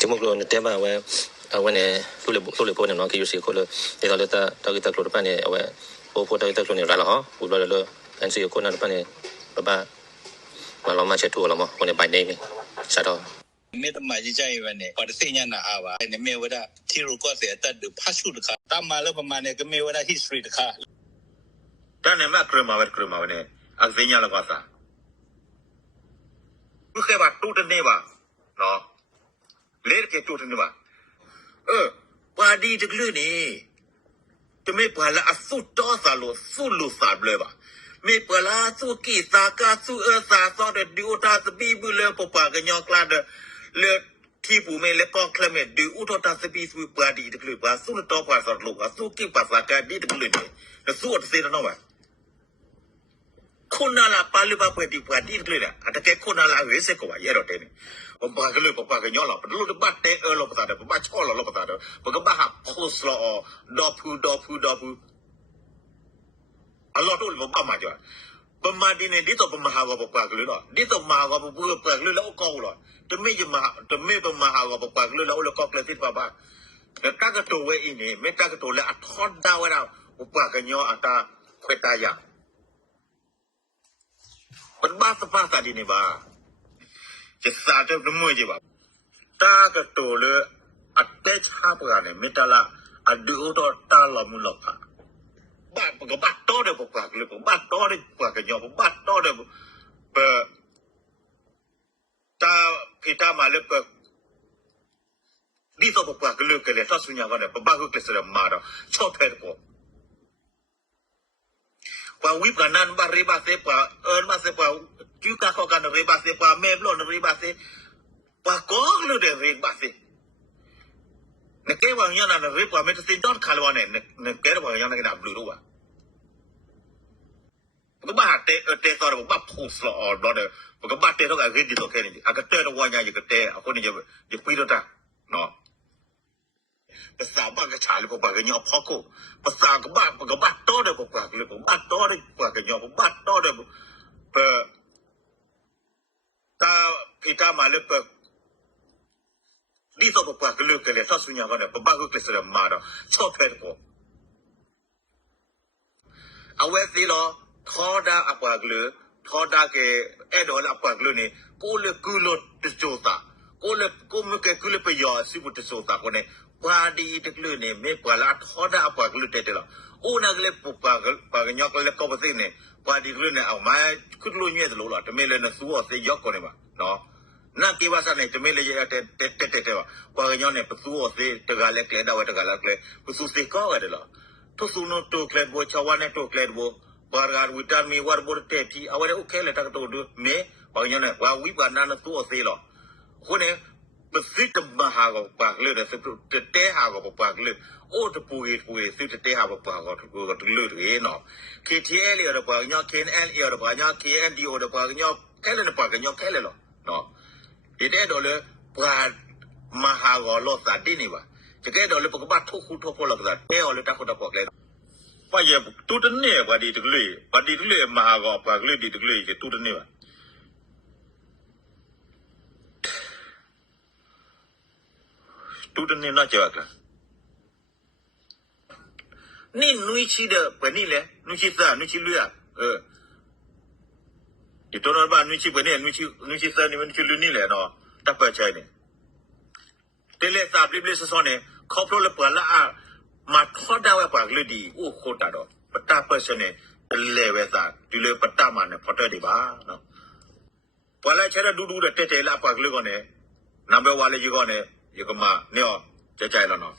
ဒီမိုကလိုတဲ့ဘာဝဲအဝဲနဲ့လူလေပေါ်နေနော်ကေယူစီကိုလေဒီတော့လက်တာတောက်ကလိုပန်နေအဝဲပို့ဖို့တောက်ကလိုနေလာလားဟောဘူးလို့အန်စီကိုနာပန်နေဘာမလောမချက်ထူလာမဟိုနေပိုင်နေစားတော့မေတ္တာမကြီးကြိုင်ရနဲ့ပါတသိညာနာအားပါနေမေဝဒတီရိုကောစေတတ်ဒဖာရှုတခါတမလပမာနေကမေဝဒ history တခါတန်နေမကရမဝဲနဲ့အသိညာလောက်ပါစားဘုခေဘာတူတနေပါနော်လေကတူတနေပါပါဒီတကလူနေတမေပါလာအစုတော်စာလို့စုလို့စာဘလဲပါမေပလာစုကိစာကာစုစာစောတဲ့ဒီဥတာသပိဘူလေပပကညောကလာတဲ့လေတီပူမေလေကောကလမေဒီဥတာသပိစုပါဒီတကလူပါစုတော့ပါစောလို့စုကိပါစာကဒီတကလူနေစုတ်စေတော့ပါခုနလာပါလဘပွေဒီပွာဒီတကလူလားအတကယ်ခုနလာဝေးစကောပါရဲတော့တယ်ပပကလူပပကညောလာဘလို့တပတ်တဲလောပတာပပချောလောပတာပကဘာဖိုးစလောဒေါ်ဖူအလောတို့ဘာမှမကြောပမာဒီနေဒီတော့ပမာဟာကပပကလူတော့ဒီတော့မာကပပကလူလောက်ကောလို့တမေပမာဟာကပပကလူလောက်ကောကလက်စစ်ပါပါတကတော့ဝဲအင်းနေမေတကတော့လေအထော်ဒါဝရပပကညောအတာခွေတာရပဒဘာစပါတာဒီနေပါကျစားတဲ့မွေးကြပါတာကတော့လေအတက်ချပါကနေမေတလာအဒူတော့တာလမှုလောက်ပါbat to de papa le bat to de papa ke nyo bat to de ta pita ma le di so papa ke le ke le ta sunya ga de papa ko ke se ma do cho the ko pa wi pa nan ba re ba se pa ma se pa tu ka ko ka ne re ba se pa me lo ne re ba se pa ko le de re ba se ne ke wa nya na ne re pa me te dot khalwa ne ke wa nya na ke da blue do baก็บ้าเตะตอนผมบ้าพูดสลอดแล้วเนี่ยผมก็บ้าเตะต้องการเรียนดีต่อแค่นี้อาก็เตะต้องว่าอย่างนี้ก็เตะเอาคนนี้จะคุยแล้วจ้ะเนาะภาษาบ้านก็ฉาเลยผมบ้ากันยอพ่อกูภาษาก็บ้าผมก็บ้าโต้เลยผมบ้าเลยผมบ้าโต้เลยบ้ากันยอผมบ้าโต้เลยตาพี่ตามาเลยดีต่อผมบ้ากันเลยกันเลยถ้าสุญญากันเนี่ยผมบ้าก็เกลียดมาแล้วชอบแพ้กูเอาไว้สิล้อထောဒါအပွားကလေးထောဒါကအဲ့တော့အပွားကလေးနေကိုလေကူလို့တချို့တာကိုမကကူလေပယောစီဘူးတချို့တာကိုနေပါဒီတကလေးနေမေပလာထောဒါအပွားကလေးတဲ့လားအိုနာကလေးပပကပါကညောကလေးကောပသိနေပါဒီကလေးနေအောင်မခုလို့ညဲ့တယ်လို့လားတမေလည်းနစူောစေရောက်ကုန်နေပါနော်နာကေဘာစာနေတမေလည်းရတဲ့ပါကညောနေပစူောစေတကလည်းကလဲတော့တကလည်းကလဲပစူစေကောရတယ်လားသူစုနိုတိုကလဲဘောချဝါနေတိုကလဲဘောဘာဂါဝီတာမီဝါဘောတဲ့တီအဝရโอเคလေတကတော့ဒမေဘာညနေဝါဝီပါနာနသူအသေးလောခုနေပစစ်တမဟာကပါလေတဲ့စတဲဟာကပါလေအိုတပူကြီးစစ်တဲဟာပါကတူလို့ရေနော် KTL ရပါည KNL ရပါည KNDO ရပါညခဲလေပါကညခဲလေလောနော်ဒီတဲ့တော့လေဘာမဟာကလောစာတိနေပါတကယ်တော့လေပကပတ်ထုတ်ခုထုတ်ဖို့လောကတဲ့အော်လေတခုတော့ပေါ့လေပါရတူတနေဘာဒီတကလေးမဟာကောပါကလေးဒီတကလေးတူတနေပါတူတနေတော့ကြောက်ကနင်းနွေးချီတဲ့ဘယ်နည်းလဲနွေးချီစားနွေးချီလွရဒီတော့ဘာနွေးချီဘယ်နည်းနွေးချီစားနွေးချီလွနေလဲတော့တပ်ပတ်ချိုင်းနေတဲလက်စားပလိစောနေခေါပလို့ပလာมาทอดได้ว่าปากเลยดีโอ้โคตรดอกปตาเปอร์เซ็นต์เลเวลซ่าดิเลปตามันเนี่ยพอเตอร์ดีบ้าเนาะพอแล้วใช้ได้ดูๆเตะๆละปากเลยก่อนเนี่ยนับไปว่าเลยอยู่ก่อนเนี่ยอยู่ก็มาเนี่ยใจๆแล้วเนาะ